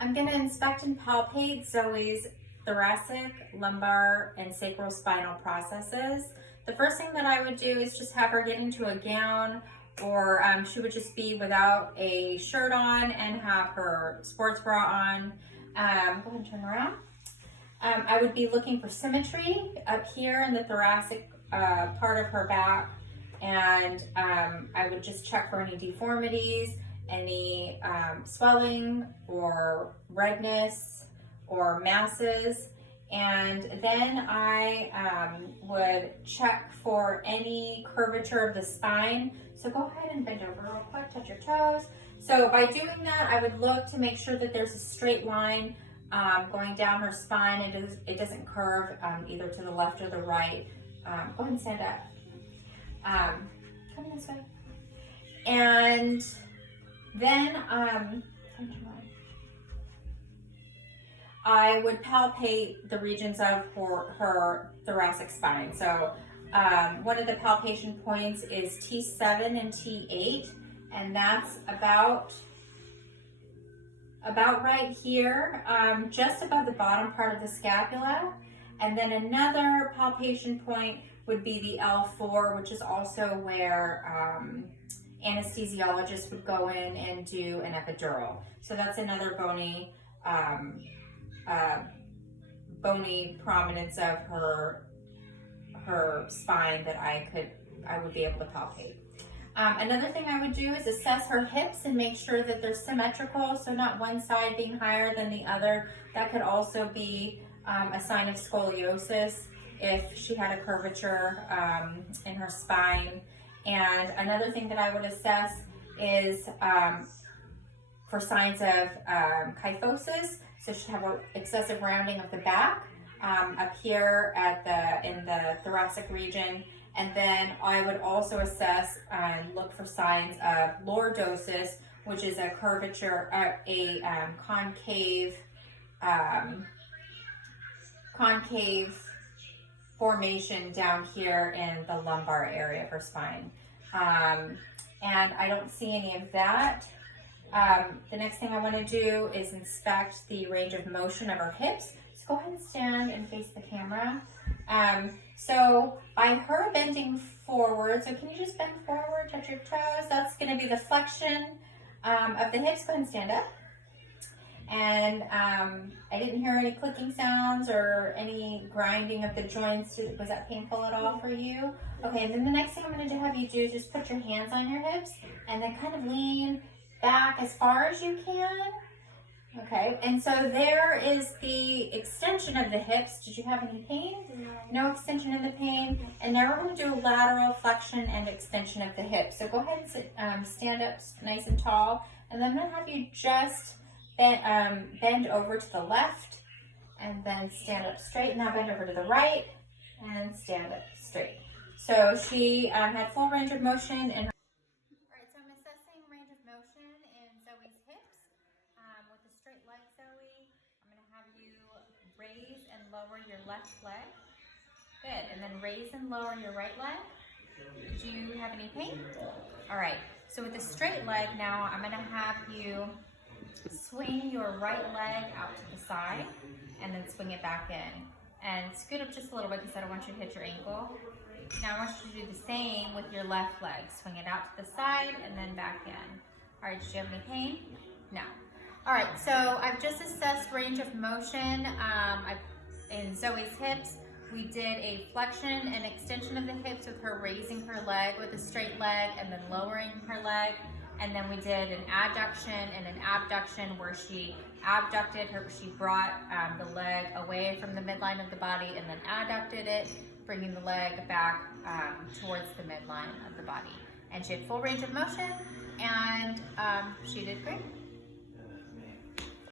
I'm going to inspect and palpate Zoe's thoracic, lumbar, and sacral spinal processes. The first thing that I would do is just have her get into a gown, or she would just be without a shirt on and have her sports bra on. Go ahead and turn around. I would be looking for symmetry up here in the thoracic part of her back, and I would just check for any deformities, any swelling or redness or masses. And then I would check for any curvature of the spine. So go ahead and bend over real quick, touch your toes. So by doing that, I would look to make sure that there's a straight line going down her spine. It doesn't curve either to the left or the right. Go ahead and stand up. Come this way. And then I would palpate the regions of her thoracic spine. So one of the palpation points is T7 and T8, and that's about right here, just above the bottom part of the scapula. And then another palpation point would be the L4, which is also where anesthesiologists would go in and do an epidural. So that's another bony prominence of her spine that I would be able to palpate. Another thing I would do is assess her hips and make sure that they're symmetrical, so not one side being higher than the other. That could also be a sign of scoliosis if she had a curvature in her spine. And another thing that I would assess is for signs of kyphosis. So she'd have an excessive rounding of the back up here in the thoracic region. And then I would also assess and look for signs of lordosis, which is a curvature, concave formation down here in the lumbar area of her spine. And I don't see any of that. The next thing I want to do is inspect the range of motion of her hips. So go ahead and stand and face the camera. So by her bending forward, so can you just bend forward, touch your toes? That's going to be the flexion of the hips. Go ahead and stand up. And I didn't hear any clicking sounds or any grinding of the joints. Was that painful at all for you? Okay, and then the next thing I'm going to have you do is just put your hands on your hips and then kind of lean back as far as you can. Okay, and so there is the extension of the hips. Did you have any pain? No extension in the pain. And now we're going to do a lateral flexion and extension of the hips. So go ahead and stand up nice and tall. And then I'm going to have you just bend over to the left and then stand up straight. Now bend over to the right and stand up straight. So she had full range of motion in her. All right, so I'm assessing range of motion in Zoe's hips. With a straight leg, Zoe, I'm going to have you raise and lower your left leg. Good, and then raise and lower your right leg. Do you have any pain? All right, so with a straight leg now, I'm going to have you swing your right leg out to the side and then swing it back in. And scoot up just a little bit because I don't want you to hit your ankle. Now I want you to do the same with your left leg. Swing it out to the side and then back in. All right, did you have any pain? No. All right, so I've just assessed range of motion in Zoe's hips. We did a flexion and extension of the hips with her raising her leg with a straight leg and then lowering her leg. And then we did an adduction and an abduction where she abducted her, she brought the leg away from the midline of the body and then adducted it, bringing the leg back towards the midline of the body. And she had full range of motion and she did great.